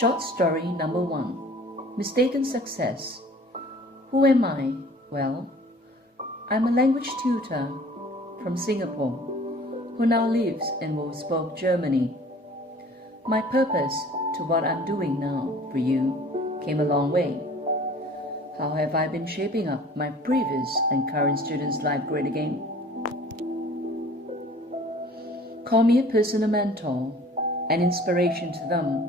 Short story number 1. Mistaken success. Who am I? Well, I'm a language tutor from Singapore who now lives in Wolfsburg, Germany. My purpose to what I'm doing now for you came a long way. How have I been shaping up my previous and current students' life great again? Call me a personal mentor, an inspiration to them,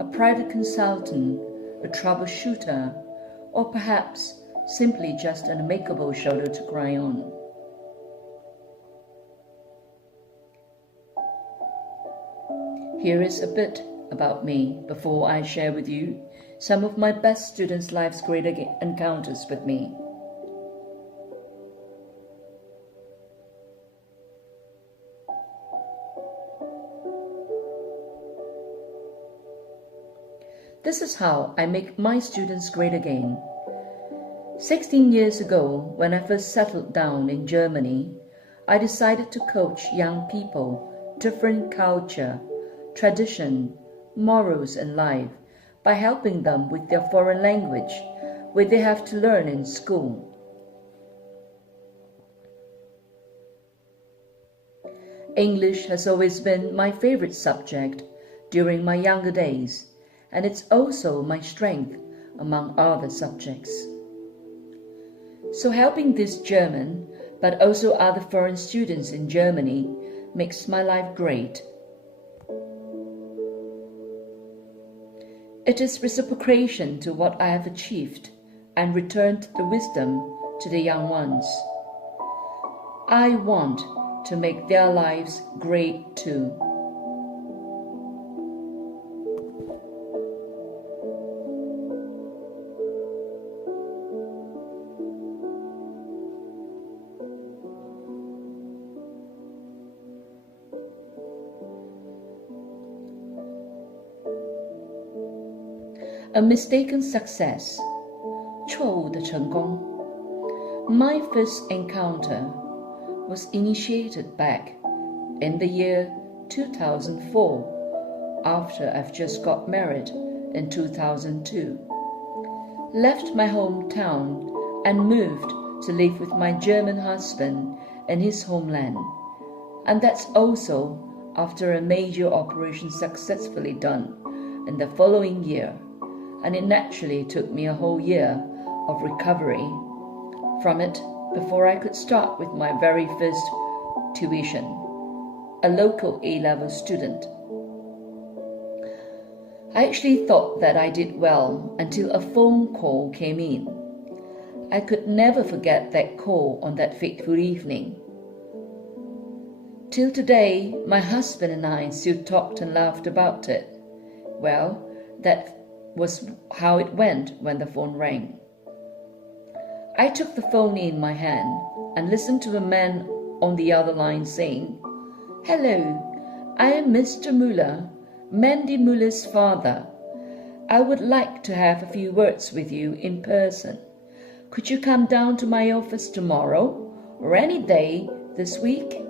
a private consultant, a troubleshooter, or perhaps simply just an amicable shoulder to cry on. Here is a bit about me before I share with you some of my best students' life's great encounters with me. This is how I make my students great again. 16 years ago, when I first settled down in Germany, I decided to coach young people, different culture, tradition, morals in life by helping them with their foreign language, which they have to learn in school. English has always been my favorite subject during my younger days, and it's also my strength among other subjects. So helping these German, but also other foreign students in Germany makes my life great. It is reciprocation to what I have achieved and returned the wisdom to the young ones. I want to make their lives great too. A mistaken success. 错误的成功. My first encounter was initiated back in the year 2004 after I've just got married in 2002. Left my hometown and moved to live with my German husband in his homeland. And that's also after a major operation successfully done in the following year. And it naturally took me a whole year of recovery from it before I could start with my very first tuition, a local A-level student. I actually thought that I did well until a phone call came in. I could never forget that call on that fateful evening. Till today, my husband and I still talked and laughed about it. Well, that was how it went when the phone rang. I took the phone in my hand and listened to a man on the other line saying, "Hello, I am Mr. Müller, Mandy Müller's father. I would like to have a few words with you in person. Could you come down to my office tomorrow or any day this week?"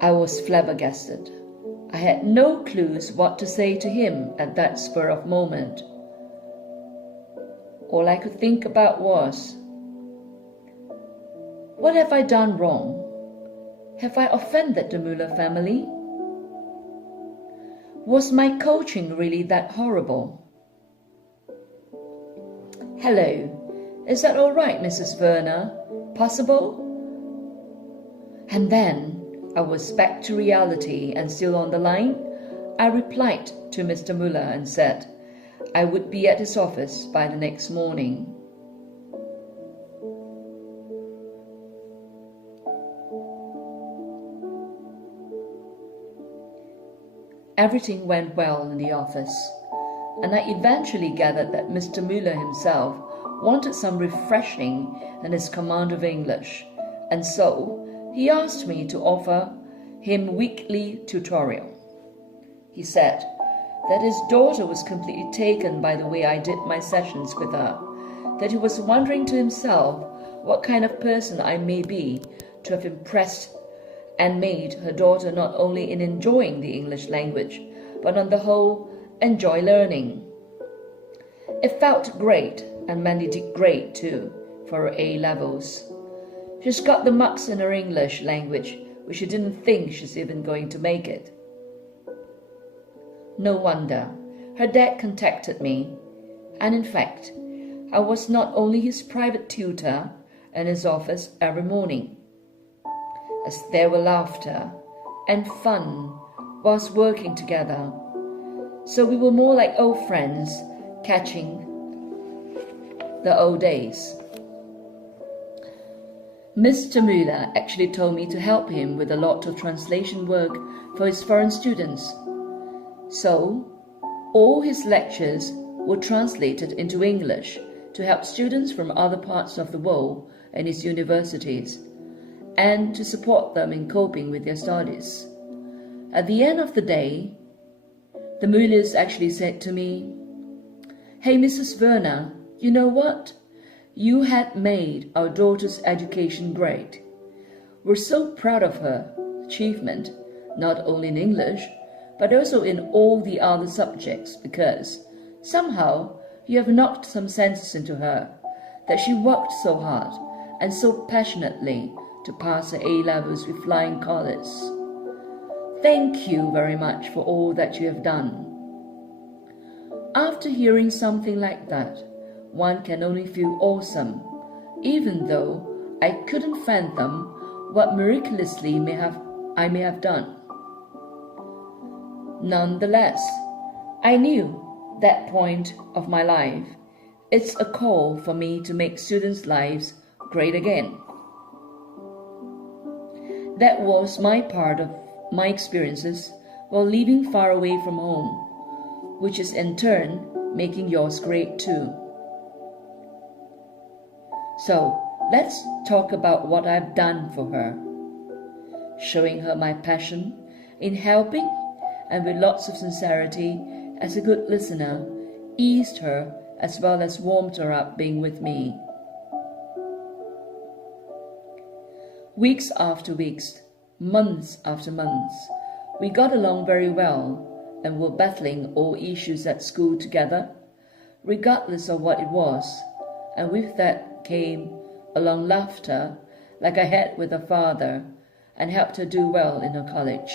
I was flabbergasted. I had no clues what to say to him at that spur of moment. All I could think about was, what have I done wrong? Have I offended the Müller family? Was my coaching really that horrible? "Hello, is that all right, Mrs. Werner? Possible?" And then I was back to reality, and still on the line, I replied to Mr. Müller and said I would be at his office by the next morning. Everything went well in the office, and I eventually gathered that Mr. Müller himself wanted some refreshing in his command of English, and so he asked me to offer him weekly tutorial. He said that his daughter was completely taken by the way I did my sessions with her, that he was wondering to himself what kind of person I may be to have impressed and made her daughter not only in enjoying the English language, but on the whole, enjoy learning. It felt great, and Mandy did great too for her A-levels. She's got the marks in her English language, which she didn't think she's even going to make it. No wonder. Her dad contacted me, and in fact, I was not only his private tutor in his office every morning, as there were laughter and fun whilst working together, so we were more like old friends catching the old days. Mr. Müller actually told me to help him with a lot of translation work for his foreign students. So, all his lectures were translated into English to help students from other parts of the world in his universities, and to support them in coping with their studies. At the end of the day, the Müllers actually said to me, "Hey, Mrs. Werner, you know what? You had made our daughter's education great. We're so proud of her achievement, not only in English, but also in all the other subjects, because somehow you have knocked some sense into her that she worked so hard and so passionately to pass her A-levels with flying colours. Thank you very much for all that you have done." After hearing something like that, one can only feel awesome, even though I couldn't fathom what miraculously I may have done. Nonetheless, I knew that point of my life, it's a call for me to make students' lives great again. That was my part of my experiences while living far away from home, which is in turn making yours great too. So let's talk about what I've done for her. Showing her my passion in helping, and with lots of sincerity as a good listener, eased her as well as warmed her up being with me. Weeks after weeks, months after months, we got along very well and were battling all issues at school together, regardless of what it was, and with that came along laughter like I had with her father, and helped her do well in her college.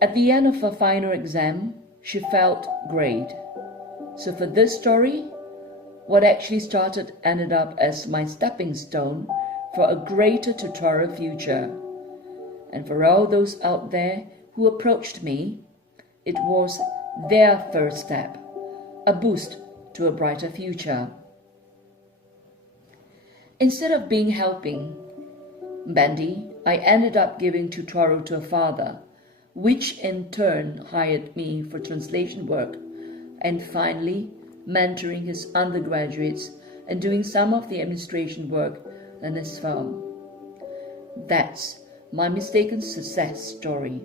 At the end of her final exam, she felt great. So for this story, what actually started ended up as my stepping stone for a greater tutorial future. And for all those out there who approached me, it was their first step, a boost to a brighter future. Instead of being helping Bandy, I ended up giving tutorial to her father, which in turn hired me for translation work, and finally mentoring his undergraduates and doing some of the administration work in his firm. That's my mistaken success story.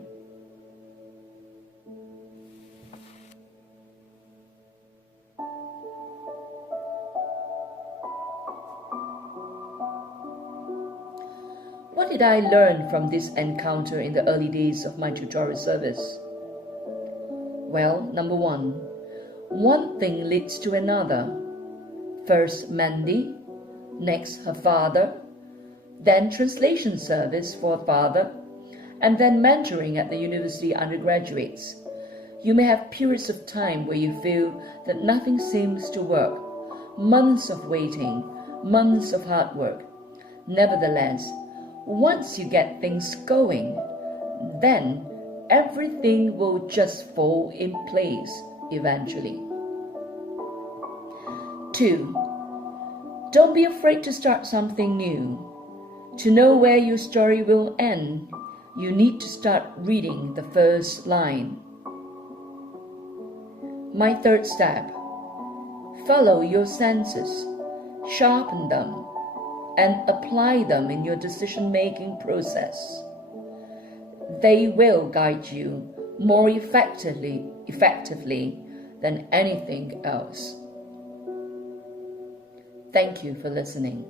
What did I learn from this encounter in the early days of my tutorial service? Well, number one thing leads to another. First Mandy, next her father, then translation service for her father, and then mentoring at the university undergraduates. You may have periods of time where you feel that nothing seems to work, months of waiting, months of hard work. Nevertheless, once you get things going, then everything will just fall in place eventually. 2. Don't be afraid to start something new. To know where your story will end, you need to start reading the first line. My third step: follow your senses, sharpen them, and apply them in your decision-making process. They will guide you more effectively than anything else. Thank you for listening.